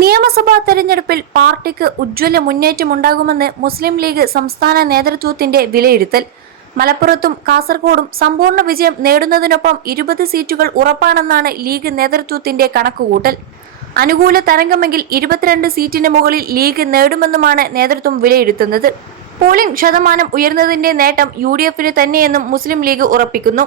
നിയമസഭാ തെരഞ്ഞെടുപ്പിൽ പാർട്ടിക്ക് ഉജ്ജ്വല മുന്നേറ്റമുണ്ടാകുമെന്ന് മുസ്ലിം ലീഗ് സംസ്ഥാന നേതൃത്വത്തിന്റെ വിലയിരുത്തൽ. മലപ്പുറത്തും കാസർഗോഡും സമ്പൂർണ്ണ വിജയം നേടുന്നതിനൊപ്പം 20 സീറ്റുകൾ ഉറപ്പാണെന്നാണ് ലീഗ് നേതൃത്വത്തിന്റെ കണക്കുകൂട്ടൽ. അനുകൂല തരംഗമെങ്കിൽ 22 സീറ്റിന് മുകളിൽ ലീഗ് നേടുമെന്നുമാണ് നേതൃത്വം വിലയിരുത്തുന്നത്. പോളിംഗ് ശതമാനം ഉയർന്നതിന്റെ നേട്ടം UDF-ന് തന്നെയെന്നും മുസ്ലിം ലീഗ് ഉറപ്പിക്കുന്നു.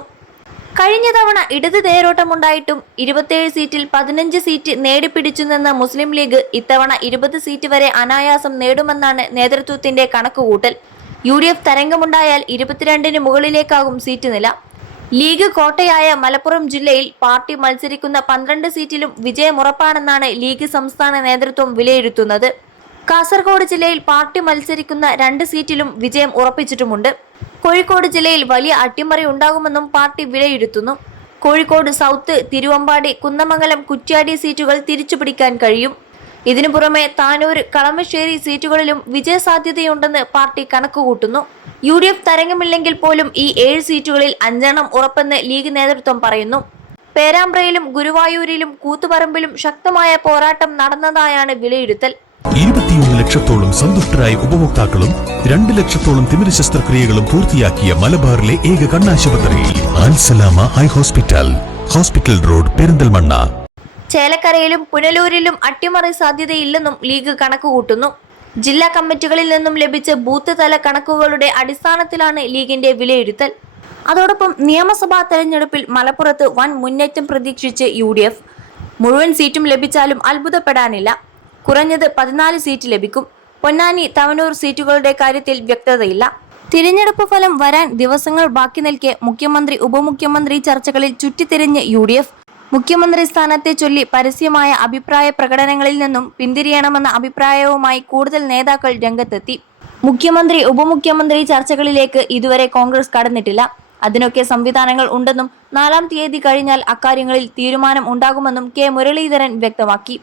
കഴിഞ്ഞ തവണ ഇടത് തേരോട്ടമുണ്ടായിട്ടും 27 സീറ്റിൽ 15 സീറ്റ് നേടിപ്പിടിച്ചു നിന്ന മുസ്ലിം ലീഗ് ഇത്തവണ 20 സീറ്റ് വരെ അനായാസം നേടുമെന്നാണ് നേതൃത്വത്തിന്റെ കണക്കുകൂട്ടൽ. UDF തരംഗമുണ്ടായാൽ 22-ന് മുകളിലേക്കാകും സീറ്റ് നില. ലീഗ് കോട്ടയായ മലപ്പുറം ജില്ലയിൽ പാർട്ടി മത്സരിക്കുന്ന 12 സീറ്റിലും വിജയമുറപ്പാണെന്നാണ് ലീഗ് സംസ്ഥാന നേതൃത്വം വിലയിരുത്തുന്നത്. കാസർഗോഡ് ജില്ലയിൽ പാർട്ടി മത്സരിക്കുന്ന 2 സീറ്റിലും വിജയം ഉറപ്പിച്ചിട്ടുമുണ്ട്. കോഴിക്കോട് ജില്ലയിൽ വലിയ അട്ടിമറി ഉണ്ടാകുമെന്നും പാർട്ടി വിലയിരുത്തുന്നു. കോഴിക്കോട് സൗത്ത്, തിരുവമ്പാടി, കുന്നമംഗലം, കുറ്റ്യാടി സീറ്റുകൾ തിരിച്ചുപിടിക്കാൻ കഴിയും. ഇതിനു പുറമെ താനൂർ, കളമശ്ശേരി സീറ്റുകളിലും വിജയസാധ്യതയുണ്ടെന്ന് പാർട്ടി കണക്കുകൂട്ടുന്നു. UDF തരംഗമില്ലെങ്കിൽ പോലും ഈ 7 സീറ്റുകളിൽ 5 ഉറപ്പെന്ന് ലീഗ് നേതൃത്വം പറയുന്നു. പേരാമ്പ്രയിലും ഗുരുവായൂരിലും കൂത്തുപറമ്പിലും ശക്തമായ പോരാട്ടം നടന്നതായാണ് വിലയിരുത്തൽ. 21 ലക്ഷത്തോളം സന്തുഷ്ടരായ ഉപഭോക്താക്കളും 2 ലക്ഷത്തോളം തിമിര ശസ്ത്രക്രിയകളും പൂർത്തിയാക്കിയ മലബാറിലെ ഏക കണ്ണാശുപത്രി Al Salama high hospital, hospital road, Perinthalmanna. ചേലക്കരയിലും പുനലൂരിലും അട്ടിമറി സാധ്യതയില്ലെന്നും ലീഗ് കണക്കുകൂട്ടുന്നു. ജില്ലാ കമ്മിറ്റികളിൽ നിന്നും ലഭിച്ച ബൂത്ത് തല കണക്കുകളുടെ അടിസ്ഥാനത്തിലാണ് ലീഗിന്റെ വിലയിരുത്തൽ. അതോടൊപ്പം നിയമസഭാ തെരഞ്ഞെടുപ്പിൽ മലപ്പുറത്ത് വൻ മുന്നേറ്റം പ്രതീക്ഷിച്ച് UDF. മുഴുവൻ സീറ്റും ലഭിച്ചാലും അത്ഭുതപ്പെടാനില്ല. കുറഞ്ഞത് 14 സീറ്റ് ലഭിക്കും. പൊന്നാനി, തവനൂർ സീറ്റുകളുടെ കാര്യത്തിൽ വ്യക്തതയില്ല. തിരഞ്ഞെടുപ്പ് ഫലം വരാൻ ദിവസങ്ങൾ ബാക്കി നിൽക്കെ മുഖ്യമന്ത്രി ഉപമുഖ്യമന്ത്രി ചർച്ചകളിൽ ചുറ്റിത്തിരിഞ്ഞ് UDF. മുഖ്യമന്ത്രി സ്ഥാനത്തെ ചൊല്ലി പരസ്യമായ അഭിപ്രായ പ്രകടനങ്ങളിൽ നിന്നും പിന്തിരിയണമെന്ന അഭിപ്രായവുമായി കൂടുതൽ നേതാക്കൾ രംഗത്തെത്തി. മുഖ്യമന്ത്രി ഉപമുഖ്യമന്ത്രി ചർച്ചകളിലേക്ക് ഇതുവരെ കോൺഗ്രസ് കടന്നിട്ടില്ല. അതിനൊക്കെ സംവിധാനങ്ങൾ ഉണ്ടെന്നും 4-ാം തീയതി കഴിഞ്ഞാൽ അക്കാര്യങ്ങളിൽ തീരുമാനം ഉണ്ടാകുമെന്നും K. മുരളീധരൻ വ്യക്തമാക്കി.